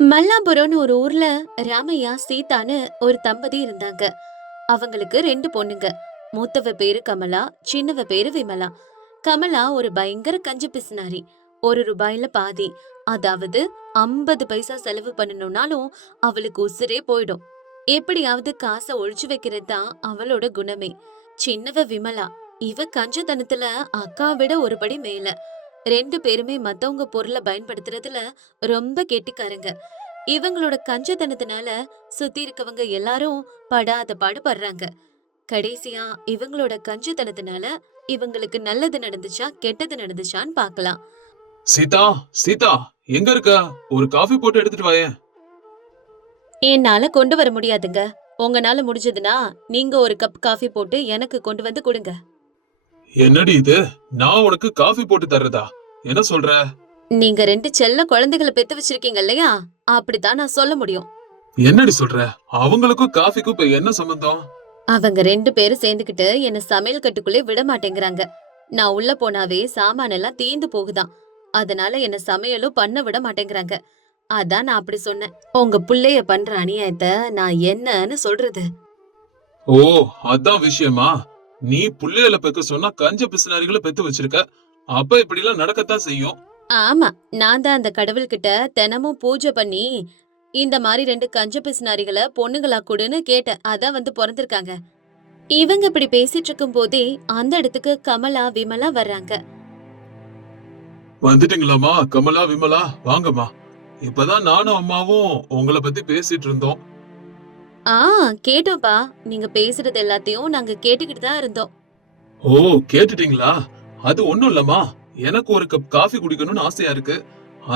மல்லாபுரம்னு ஒரு ஊர்ல ராமையா சீதான்னு ஒரு தம்பதி இருந்தாங்க. அவங்களுக்கு ரெண்டு பொண்ணுங்க. மூத்தவ பேரு கமலா, சின்னவ பேரு விமலா. கமலா ஒரு பயங்கர கஞ்ச பிசுனாரி. ஒரு ரூபாயில பாதி, அதாவது 50 பைசா செலவு பண்ணணும்னாலும் அவளுக்கு உசுரே போயிடும். எப்படியாவது காசை ஒழிச்சு வைக்கிறது தான் அவளோட குணமே. சின்னவ விமலா, இவ கஞ்சத்தனத்துல அக்கா விட ஒரு படி மேல. ரெண்டு பேருமே மத்தவங்க பொருளை பயன்படுத்துறதுல ரொம்ப கெட்டிக்காரங்க. இவங்களோட கஞ்சத்தனத்தினால சுத்தி இருக்கவங்க எல்லாரும் படாத பாடுபடுறாங்க. கடைசியா இவங்களோட கஞ்சத்தனத்தினால இவங்களுக்கு நல்லது நடந்துச்சா கெட்டது நடந்துச்சான்னு பார்க்கலாம். சீதா, சீதா, எங்க இருக்க? ஒரு காஃபி போட்டு எடுத்துட்டு வாயேன். என்னால கொண்டு வர முடியாதுங்க. உங்கனால முடிஞ்சதுன்னா நீங்க ஒரு கப் காஃபி போட்டு எனக்கு கொண்டு வந்து கொடுங்க. என்னடி இது? நான் உனக்கு காஃபி போட்டு தர்றதா? என்ன சொல்ற? நீங்க ரெண்டு செல்ல குழந்தைகளை பெத்து வச்சிருக்கீங்க இல்லையா, அப்படித்தான் நான் சொல்ல முடியும். என்னடி சொல்ற? அவங்களுக்கும் காஃபிக்கும் இப்ப என்ன சம்பந்தம்? அவங்க ரெண்டு பேரும் சேர்ந்துக்கிட்டு என்ன சமையல் கட்டுக்குள்ளே விட மாட்டேங்கிறாங்க. நான் உள்ள போனாவே சாமானெல்லாம் தீந்து போகுதாம். அதனால என்ன சமையலும் பண்ண விட மாட்டேங்கிறாங்க. அதான் நான் அப்படி சொன்னேன். உங்க புள்ளைய பண்ற அநியாயத்தை நான் என்னன்னு சொல்றது? ஓ, அதான் விஷயமா? நீ புள்ளையில பெக்க சொன்னா கஞ்ச பிசுனாரிகளை பெத்து வச்சிருக்க. அப்ப இப்படி எல்லாம் நடக்கத்தான் செய்யும். ஆமா, நான் தான் அந்த கடவுள்கிட்ட தினமும் பூஜை பண்ணி இந்த மாதிரி ரெண்டு கஞ்ச பிசுனாரிகளை பொண்ணுங்களா கொடுன்னு கேட்டேன். அதான் வந்து பிறந்திருக்காங்க. இவங்க இப்படி பேசிட்டு இருக்கும் போதே அந்த இடத்துக்கு கமலா விமலா வர்றாங்க. வந்துட்டீங்களாமா? கமலா, விமலா, வாங்கம்மா. இப்பதான் நானும் அம்மாவும் உங்களை பத்தி பேசிட்டு இருந்தோம். ஆ, கேட்டோம்பா. நீங்க பேசுறது எல்லாத்தையும் நாங்க கேட்டுக்கிட்டு தான் இருந்தோம். ஓ, கேட்டுட்டீங்களா? அது ஒண்ணும் இல்லம்மா. எனக்கு ஒரு கப் காஃபி குடிக்கணும்னு ஆசையா இருக்கு.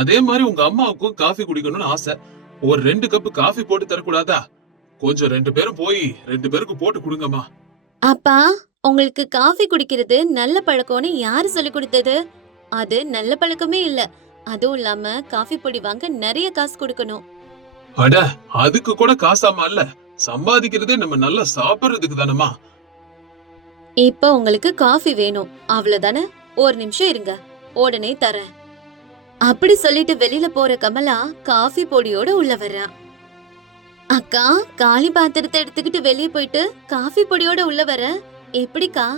அதே மாதிரி உங்க அம்மாவுக்கும் காஃபி குடிக்கணும்னு ஆசை. ஒரு 2 கப் காஃபி போட்டு தரக்கூடாதா? கொஞ்சம் 2 பேரும் போய் 2 பேருக்கு போட்டு கொடுங்கம்மா. அப்பா, உங்களுக்கு காஃபி குடிக்கிறது நல்ல பழக்கம்னு யாரு சொல்லி கொடுத்தது? அது நல்ல பழக்கமே இல்ல. அதுவும் இல்லாம காஃபி பொடி வாங்க நிறைய காசு கொடுக்கணும். அட, அதுக்கு கூட காசாமா இல்ல. சம்பாதிக்கிறதே நம்ம நல்லா சாப்பிடுறதுக்கு தானம்மா. இப்ப உங்களுக்கு காஃபி வேணும் அவ்வளவுதானே? ஒரு நிமிஷம் இருங்க, உடனே தரேன். அப்படி சொல்லிட்டு வெளியில போற கமலா காஃபி பொடியோட உள்ள வர்றா. அக்கா, காலி பாத்திரத்தை எடுத்துக்கிட்டு வெளியே போயிட்டு காஃபி பொடியோட உள்ள வர எப்படிக்கா?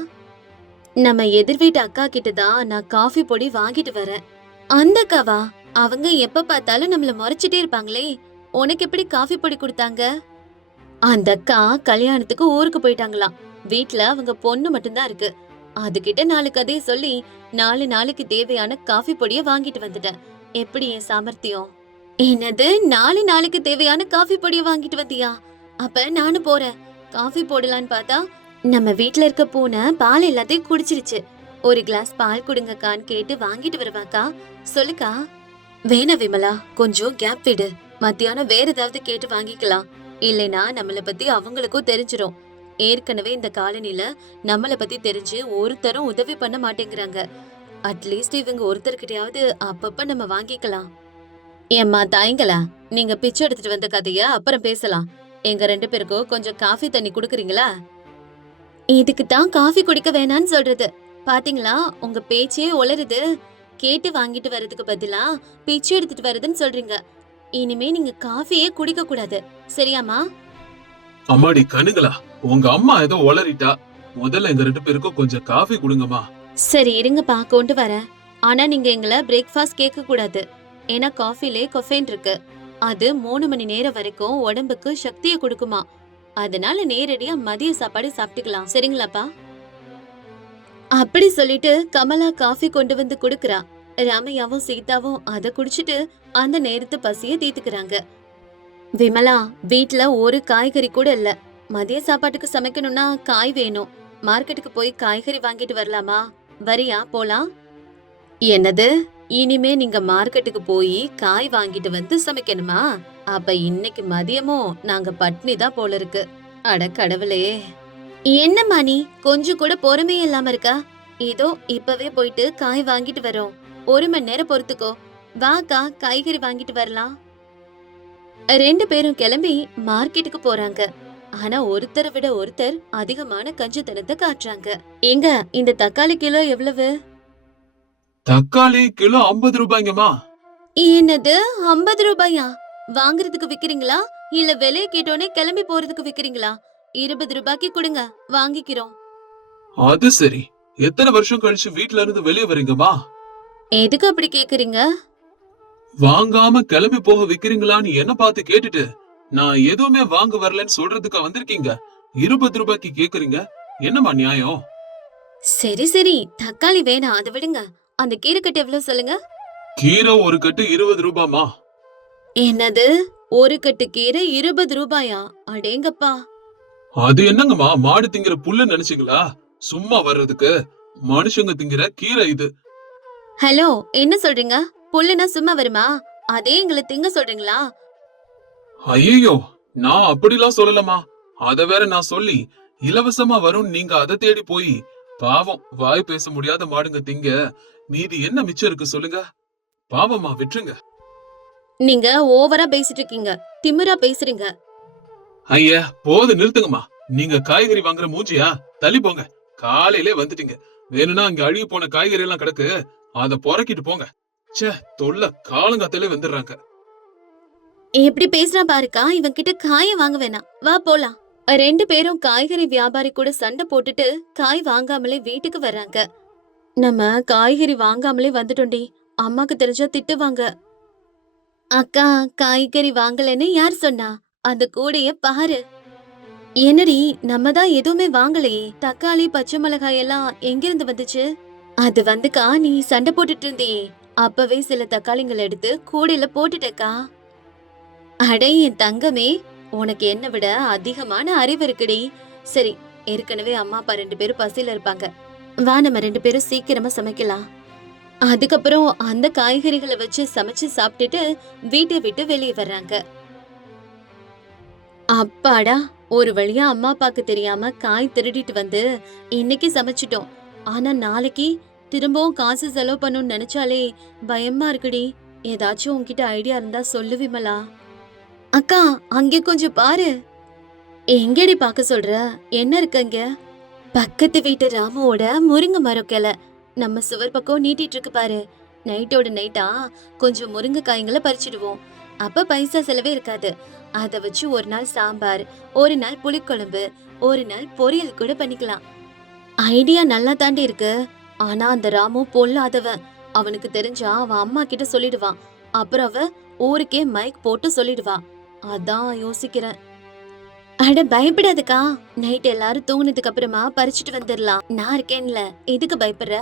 நம்ம எதிர் வீட்டு அக்கா கிட்ட தான் நான் காஃபி பொடி வாங்கிட்டு வரேன். அந்த அக்காவா? அவங்க எப்ப பார்த்தாலும் நம்மள முறைச்சிட்டே இருப்பாங்களே, உனக்கு எப்படி காஃபி பொடி கொடுத்தாங்க? அந்த அக்கா கல்யாணத்துக்கு ஊருக்கு போயிட்டாங்களாம். வீட்ல அவங்க பொண்ணு மட்டும்தான் இருக்கு. அதுகிட்ட 4 கதையை சொல்லி 4 நாளைக்கு தேவையான காஃபி பொடிய வாங்கிட்டு வந்துட்டேன். எப்படி என் சாமர்த்தியம்? என்னது, 4 நாளைக்கு தேவையான காஃபி பொடிய வாங்கிட்டு வந்தியா? அப்ப நானும் போறேன். காஃபி போடலான்னு பார்த்தா நம்ம வீட்ல இருக்க பூனை பால் எல்லாத்தையும் குடிச்சிருச்சு. ஒரு கிளாஸ் பால் குடுங்கக்கான்னு கேட்டு வாங்கிட்டு வருவாக்கா. சொல்லுக்கா. வேணா விமலா, கொஞ்சம் கேப் விடு. மத்தியானம் வேற ஏதாவது கேட்டு வாங்கிக்கலாம். இல்லைனா நம்மள பத்தி அவங்களுக்கும் தெரிஞ்சிரும். ஏற்கனவே இந்த காலனில நம்மள பத்தி தெரிஞ்சு ஒருத்தரும் உதவி பண்ண மாட்டேங்கிறாங்க. அட்லீஸ்ட் இவங்க ஒருத்தர்கிட்டயாவது அப்பப்ப நம்ம வாங்கிக்கலாம். ஏம்மா தாய்ங்களா, நீங்க பிச்சை எடுத்துட்டு வந்த கதைய அப்புறம் பேசலாம். எங்க 2 பேருக்கும் கொஞ்சம் காஃபி தண்ணி குடுக்குறீங்களா? இதுக்கு தான் காஃபி குடிக்க வேணான்னு சொல்றது. பாத்தீங்களா, உங்க பேச்சே உளருது. கேட்டு வாங்கிட்டு வரதுக்கு பதிலா பிச்சை எடுத்துட்டு வரதுன்னு சொல்றீங்க. இனிமே நீங்க காஃபியே குடிக்க கூடாது, சரியாமா? அம்மாடி கணுங்களா, உங்க அம்மா ஏதோ உளறிட்டா. முதல்ல எங்க 2 பேருக்கும் கொஞ்சம் காஃபி கொடுங்கம்மா. சரி இருங்கப்பா, கொண்டு வரேன். ஆனா நீங்க எங்களை பிரேக்ஃபாஸ்ட் கேட்க கூடாது. ஏன்னா காஃபிலே கொஃபைன் இருக்கு. அது 3 மணி நேரம் வரைக்கும் உடம்புக்கு சக்தியை கொடுக்குமா. அதனால நேரடியா மதிய சாப்பாடு சாப்பிட்டுக்கலாம், சரிங்களாப்பா? அப்படி சொல்லிட்டு கமலா காஃபி கொண்டு வந்து குடுக்கறா. ராமையாவும் சீதாவும் அத குடிச்சிட்டு அந்த நேரத்து பசிய தீத்துக்கிறாங்க. விமலா, வீட்ல ஒரு காய்கறி கூட இல்ல. மதிய சாப்பாட்டுக்கு சமைக்கணும்னா காய் வேணும். மார்க்கெட்டுக்கு போய் காய்கறி வாங்கிட்டு வரலாமா? வரியா, போலாம்? என்னது, இனிமே நீங்க மார்க்கெட்டுக்கு போய் காய் வாங்கிட்டு வந்து சமைக்கணுமா? அப்ப இன்னைக்கு மதியமும் நாங்க பட்னி தான் போல இருக்கு. அட கடவுளே! என்னம்மா நீ கொஞ்சம் கூட பொறுமையே இல்லாம இருக்கா? ஏதோ இப்பவே போயிட்டு காய் வாங்கிட்டு வரோம். 1 மணி நேரம் பொறுத்துக்கோ. வாக்கா, காய்கறி வாங்கிட்டு வரலாம். 2 பேரும் கிளம்பி மார்க்கெட்டுக்கு போறாங்க. ஆனா ஒருத்தரை விட ஒருத்தர் அதிகமான கஞ்சத்தனத்தை காட்டுறாங்க. எங்க இந்த தக்காளி கிலோ எவ்வளவு? தக்காளி கிலோ 50 ரூபாய்ங்கம்மா. என்னது, 50 ரூபாயா? வாங்குறதுக்கு விக்கிறீங்களா இல்ல விலைய கேட்டோனே கிளம்பி போறதுக்கு விக்கிறீங்களா? 20 ரூபாய்க்கு கொடுங்க, வாங்கிக்கிறோம். அது சரி. எத்தனை வருஷம் கழிச்சு வீட்ல இருந்து வெளியே வரீங்கம்மா? எதுக்கு அப்படி கேக்குறீங்க? வாங்காம கிளம்பி போக விக்கிறீங்களான்னு என்ன பார்த்து கேட்டுட்டு நான் எதுவுமே வாங்க வரலன்னு சொல்றதுக்கு வந்திருக்கீங்க. 20 ரூபாய்க்கு கேக்குறீங்க, என்னம்மா நியாயம்? சரி சரி, தக்காளி வேணாம், அதை விடுங்க. அந்த கீரைக்கட்டு எவ்வளவு சொல்லுங்க? கீரை ஒரு கட்டு 20 ரூபாமா? என்னது, ஒரு கட்டு கீரை 20 ரூபாயா? அடேங்கப்பா. அது என்னங்கம்மா, மாடு திங்கிற புல்லு நினைச்சீங்களா? சும்மா வர்றதுக்கு. மனுஷங்க திங்கிற கீரை இது. ஹலோ, என்ன சொல்றீங்க? புல்லுனா சும்மா வருமா? அதே எங்களை திங்க சொல்றீங்களா? ஐயோ, நான் அப்படிலாம் சொல்லலமா. அத வேற நான் சொல்லி இலவசமா வரும் நீங்க அதை தேடி போய் பாவம் வாய் பேச முடியாத மாடுங்க திங்க. மீதி என்ன மிச்சம் இருக்கு சொல்லுங்க. பாவமா, விட்டுருங்க. நீங்க ஓவரா பேசிட்டு இருக்கீங்க, திமிரா பேசுறீங்க. ஐயா போது, நிறுத்துங்கம்மா. நீங்க காய்கறி வாங்குற மூஞ்சியா? தள்ளி போங்க. காலையிலே வந்துட்டீங்க. வேணும்னா அங்க அழுகி போன காய்கறி எல்லாம் கிடக்கு, அத பொறக்கிட்டு போங்க. ச்சே, தொல்ல காலங்காத்தாலே வந்துடுறாங்க. எப்படி பேசுறான் பாருக்கா, இவன் கிட்ட காய வாங்க வேணாம், வா போலாம். ரெண்டு பேரும் காய்கறி வியாபாரி கூட சண்டை போட்டுட்டு காய் வாங்காமலே வீட்டுக்கு வர்றாங்க. நம்ம காய்கறி வாங்காமலே வந்துட்டோண்டி, அம்மாக்கு தெரிஞ்சா திட்டுவாங்க. அக்கா, காய்கறி வாங்கலன்னு யார் சொன்னா? அந்த கூடைய பாரு. என்னடி, நம்ம தான் எதுவுமே வாங்கலையே. தக்காளி பச்சை மிளகாய் எல்லாம் எங்கிருந்து வந்துச்சு? அது வந்துக்கா, நீ சண்டை போட்டுட்டு இருந்தியே, அப்பவே சில தக்காளிங்களை எடுத்து கூடையில போட்டுட்டேக்கா. அடே என் தங்கமே, உனக்கு என்ன விட அதிகமான அறிவு இருக்குடி. சரி, ஏற்கனவே அம்மா அப்பா 2 பேரும் பசியில இருப்பாங்க, வா நம்ம 2 பேரும் சீக்கிரமா சமைக்கலாம். அதுக்கப்புறம் அந்த காய்கறிகளை வச்சு சமைச்சு சாப்பிட்டுட்டு வீட்டை விட்டு வெளியே வர்றாங்க. அப்பாடா, ஒரு வழியா அம்மா அப்பாக்கு தெரியாம காய் திருடிட்டு வந்து இன்னைக்கு சமைச்சிட்டோம். ஆனா நாளைக்கு திரும்பவும் காசு செலவு பண்ணணும்னு நினைச்சாலே பயமா இருக்குடி. ஏதாச்சும் உன்கிட்ட ஐடியா இருந்தா சொல்லு விமலா. அக்கா, அங்க கொஞ்சம் பாரு. எங்கடி பாக்க சொல்ற? என்ன இருக்கு அங்க? பக்கத்து வீட்டு ராமுவோட முருங்கை மரம் கிளை நம்ம சுவர் பக்கம் நீட்டிட்டு இருக்கு பாரு. நைட்டோட நைட்டா கொஞ்சம் முருங்கை காய்களை பறிச்சிடுவோம். அப்ப பைசா செலவே இருக்காது. அத வச்சு ஒரு நாள் சாம்பார், ஒரு நாள் புளிக்குழம்பு, ஒரு நாள் பொரியல் கூட பண்ணிக்கலாம். ஐடியா நல்லா தாண்டி இருக்கு. ஆனா அந்த ராமு பொல்லாதவன். அவனுக்கு தெரிஞ்சா அவன் அம்மா கிட்ட சொல்லிடுவான். அப்புறம் அவ ஊருக்கே மைக் போட்டு சொல்லிடுவா. அதான் யோசிக்கிறேன். அட பயப்படாதக்கா, நைட் எல்லாரும் தூங்குனதுக்கு அப்புறமா பறிச்சுட்டு வந்துடலாம். நான் இருக்கேன்ல, எதுக்கு பயப்படுற?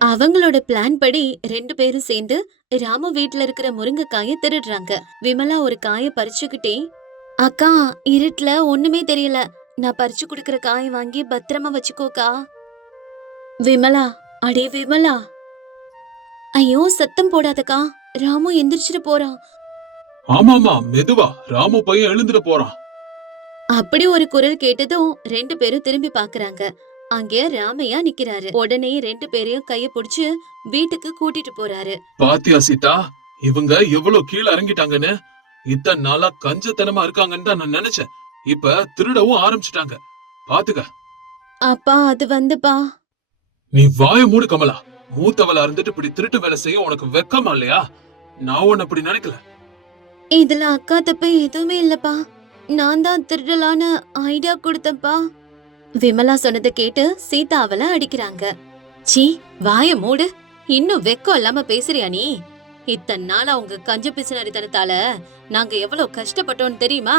அவங்களோட பிளான் படி 2 பேரும் சேர்ந்து ராமு வீட்டுல இருக்கிற முருங்கைக்காய திருடுறாங்க. விமலா ஒரு காய பறிச்சுக்கிட்டே, அக்கா இருட்டுல ஒண்ணுமே தெரியல, நான் பறிச்சு குடுக்கற காய வாங்கி பத்திரமா வச்சுக்கோக்கா. விமலா, அடே விமலா. ஐயோ சத்தம் போடாதக்கா, ராமு எந்திரிச்சிட்டு போறான். ஆமாமா, மெதுவா, ராமு பையன் எழுந்துட்டு போறான். அப்படி ஒரு குரல் கேட்டதும் 2 பேரும் திரும்பி பாக்குறாங்க. அங்கே ராமையா நிக்கிறாரு. உடனே 2 பேரையும் கைய புடிச்சு வீட்டுக்கு கூட்டிட்டு போறாரு. பாத்தியா சீதா, இவங்க எவ்வளவு கீழே இறங்கிட்டாங்கன்னு. இத்தனை நாளா கஞ்சத்தனமா இருக்காங்கன்னு தான் நான் நினைச்சேன். இப்ப திருடவும் ஆரம்பிச்சிட்டாங்க. பாத்துக்க. அப்பா, அது வந்துப்பா. நீ வாய மூடு கமலா. மூத்தவளா இருந்துட்டு இப்படி திருட்டு வேலை செய்ய உனக்கு வெக்கமா இல்லையா? நான் உன்னை அப்படி நினைக்கல. இதுல அக்கா தப்பு எதுவுமே இல்லப்பா, நான் தான் திருடலான்னு ஐடியா கொடுத்தப்பா. விமலா சொன்னதை கேட்டு சீதா அவளை அடிக்கிறாங்க. சீ, வாய மூடு. இன்னும் வெக்கம் இல்லாம பேசுறியா நீ? இத்தனை நாளா உங்க கஞ்ச பிசுனரித்தனத்தால நாங்க எவ்வளவு கஷ்டப்பட்டோம்னு தெரியுமா?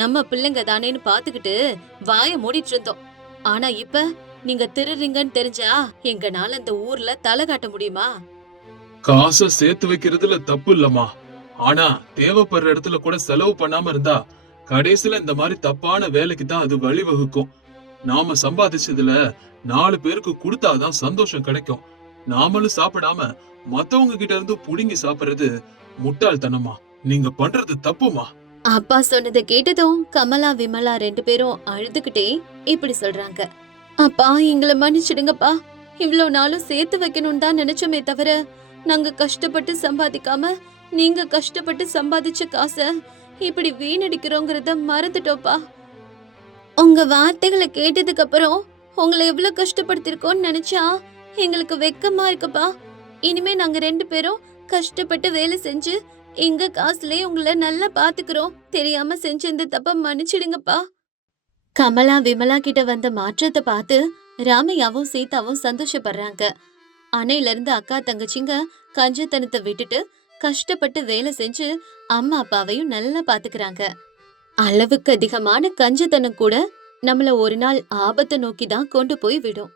நம்ம பிள்ளைங்க தானேன்னு பாத்துக்கிட்டு வாய மூடிட்டு இருந்தோம். ஆனா இப்ப நீங்க திருடுறீங்கன்னு தெரிஞ்சா எங்கனால இந்த ஊர்ல தலை காட்ட முடியுமா? காசை சேர்த்து வைக்கிறதுல தப்பு இல்லம்மா. ஆனா தேவைப்படுற இடத்துல கூட செலவு பண்ணாம இருந்தா கடைசியில இந்த மாதிரி தப்பான வேலைக்கு தான் அது வழிவகுக்கும். நாம சம்பாதிச்சதுல 4 பேருக்கு கொடுத்தாதான் சந்தோஷம் கிடைக்கும். நாமளும் சாப்பிடாம மத்தவங்க கிட்ட இருந்து புடுங்கி சாப்பிடுறது முட்டாள்தனமா. நீங்க பண்றது தப்புமா. அப்பா சொன்னதை கேட்டதும் கமலா விமலா 2 பேரும் அழுதுகிட்டே இப்படி சொல்றாங்க. அப்பா, எங்களை மன்னிச்சிடுங்கப்பா. இவ்ளோ நாளும் சேர்த்து வைக்கணும்னு தான் நினைச்சோமே தவிர, நாங்க கஷ்டப்பட்டு சம்பாதிக்காம நீங்க கஷ்டப்பட்டு சம்பாதிச்ச காசை இப்படி வீணடிக்கிறோங்கிறத மறந்துட்டோப்பா. உங்க வார்த்தைகளை கேட்டதுக்கு அப்புறம் உங்களை எவ்வளவு கஷ்டப்படுத்திருக்கோம்னு நினைச்சா எங்களுக்கு வெக்கமா இருக்குப்பா. இனிமே நாங்க 2 பேரும் கஷ்டப்பட்டு வேலை செஞ்சு எங்க காசுலயே உங்களை நல்லா பாத்துக்கிறோம். தெரியாம செஞ்ச இந்த தப்ப மன்னிச்சிடுங்கப்பா. கமலா விமலா கிட்ட வந்த மாற்றத்தை பார்த்து ராமையாவும் சீதாவும் சந்தோஷப்படுறாங்க. அணையில இருந்து அக்கா தங்கச்சிங்க கஞ்சத்தனத்தை விட்டுட்டு கஷ்டப்பட்டு வேலை செஞ்சு அம்மா அப்பாவையும் நல்லா பாத்துக்கிறாங்க. அளவுக்கு அதிகமான கஞ்சத்தனம் கூட நம்மள ஒரு நாள் ஆபத்தை நோக்கி தான் கொண்டு போய் விடும்.